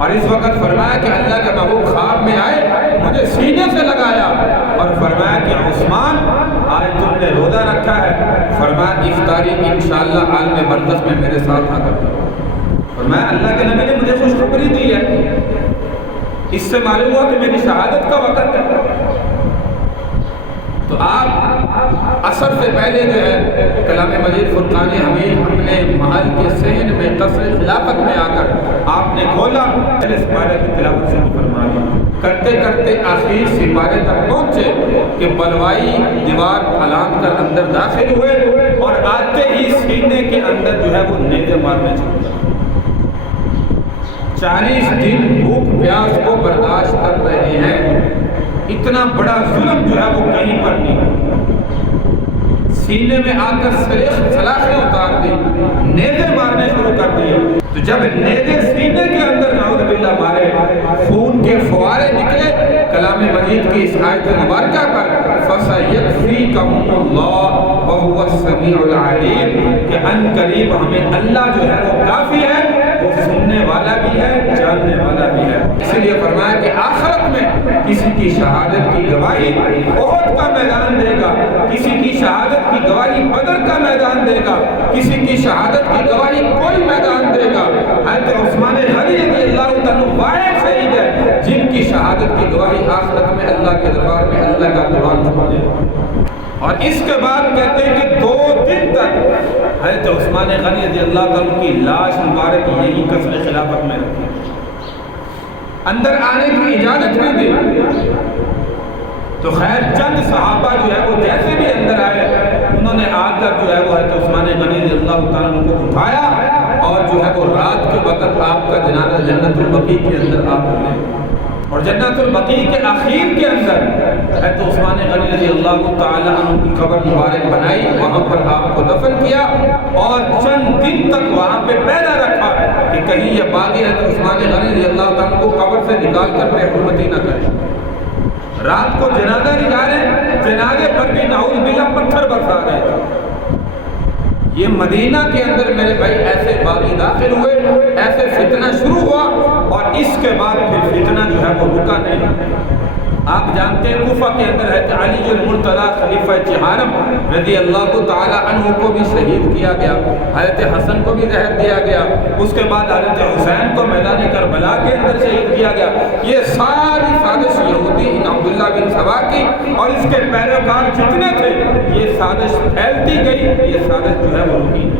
اور اس وقت فرمایا کہ اللہ کے محبوب خواب میں آئے، مجھے سینے سے لگایا اور فرمایا کہ عثمان آج تم نے روزہ رکھا ہے، فرمایا افطاری انشاءاللہ عالم برزخ میں میرے ساتھ آ کر۔ فرمایا اللہ کے نبی نے مجھے خوشخبری دی ہے، اس سے معلوم ہوا کہ میری شہادت کا وقت ہے۔ تو آپ عصر سے پہلے جو ہے کلام مجید فرقان حمید اپنے محل کے صحن میں قصر خلافت میں آ کر آپ نے کھولا، پہلے سپارے کی تلاوت شروع فرمائی، کرتے کرتے آخر سپارے تک پہنچے کہ بلوائی دیوار پھلانگ کر اندر داخل ہوئے اور آتے ہی سینے کے اندر جو ہے وہ نیزے مارنے چھوڑ گئے۔ 40 دن بھوک پیاس کو برداشت کر رہے ہیں، اتنا بڑا ظلم جو ہے وہ کہیں پر نہیں۔ سینے میں آ کر سلاخیں اتار دی، نیزے مارنے شروع کر دیے۔ تو جب نیزے سینے کے اندر نعوذ باللہ مارے، خون کے فوارے نکلے، کلام مجید کی اس آیت مبارکہ پر فَسَيَكْفِيكَهُمُ اللَّهُ وَهُوَ السَّمِيعُ الْعَلِيمُ کہ ان قریب ہمیں اللہ جو ہے وہ کافی ہے، وہ سننے والا بھی ہے، جاننے والا بھی ہے۔ اس لیے فرمایا کہ آخرت میں کسی کی شہادت کی گواہی احد کا میدان دے گا، کسی کی شہادت کی گواہی بدر کا میدان دے گا، کسی کی شہادت کی گواہی کوئی میدان دے گا۔ حضرت عثمان غنی رضی اللہ تعالیٰ واحد شہید ہے جن کی شہادت کی گواہی آخرت میں اللہ کے دربار میں اللہ کا قرآن چھوڑے گا۔ اور اس کے بعد کہتے ہیں کہ 2 دن تک حضرت عثمان غنی رضی اللہ تعالیٰ کی لاش مبارک یہی قصر خلافت میں رکھی، اندر آنے کی اجازت نہیں دی۔ تو خیر چند صحابہ جو ہے وہ جیسے بھی اندر آئے، انہوں نے آ کر جو ہے وہ حضرت عثمان غنی رضی اللہ تعالیٰ کو اٹھایا اور جو ہے وہ رات کے وقت آپ کا جنازہ جنت البقیع کے اندر آپ نے، اور جنت البقیع کے اخیر کے اندر حضرت عثمان غنی رضی اللہ تعالیٰ عنہ کی قبر مبارک بنائی، وہاں پر آپ کو دفن کیا اور چند دن تک وہاں پہ پیدا رکھا کہ کہیں یہ باغی حضرت عثمان غنی رضی اللہ تعالیٰ کو قبر سے نکال کر بے حرمتی نہ کرے۔ رات کو جنازہ نکالے، جنازے پر بھی نعوذ باللہ پتھر برسا رہے تھے۔ یہ مدینہ کے اندر میرے بھائی ایسے باغی داخل ہوئے، ایسے فتنہ شروع ہوا اور اس کے بعد پھر فتنہ جو ہے وہ رکا نہیں۔ آپ جانتے ہیں کوفہ کے اندر حضرت علی المرتضیٰ خلیفہ چہارم رضی اللہ تعالی عنہ کو بھی شہید کیا گیا، حضرت حسن کو بھی زہر دیا گیا، اس کے بعد حضرت حسین کو میدان کربلا کے اندر شہید کیا گیا۔ یہ ساری سازش یہودی ان عبداللہ بن سبا کی اور اس کے پیروکار جتنے تھے، یہ سازش پھیلتی گئی، یہ سازش جو ہے وہ رکی۔